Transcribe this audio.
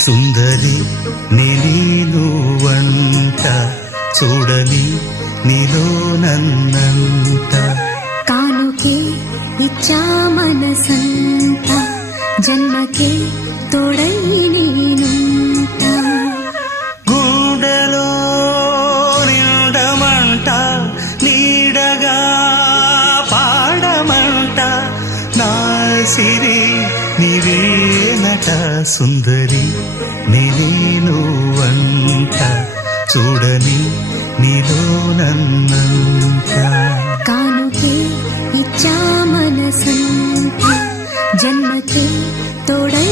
సుందరి నేను వంట చూడని నీలో నన్నంత కానుకే ఇచ్చా మనసంత జన్మకే తోడై నేనుంట గుండెలో నిండమంట నీడగా పాడమంట నా సిరి నీవేనట సుందరి నేను వంట చూడని నీలో నన్నంత కానుకే ఇచ్చా మనసంత జన్మకే తోడై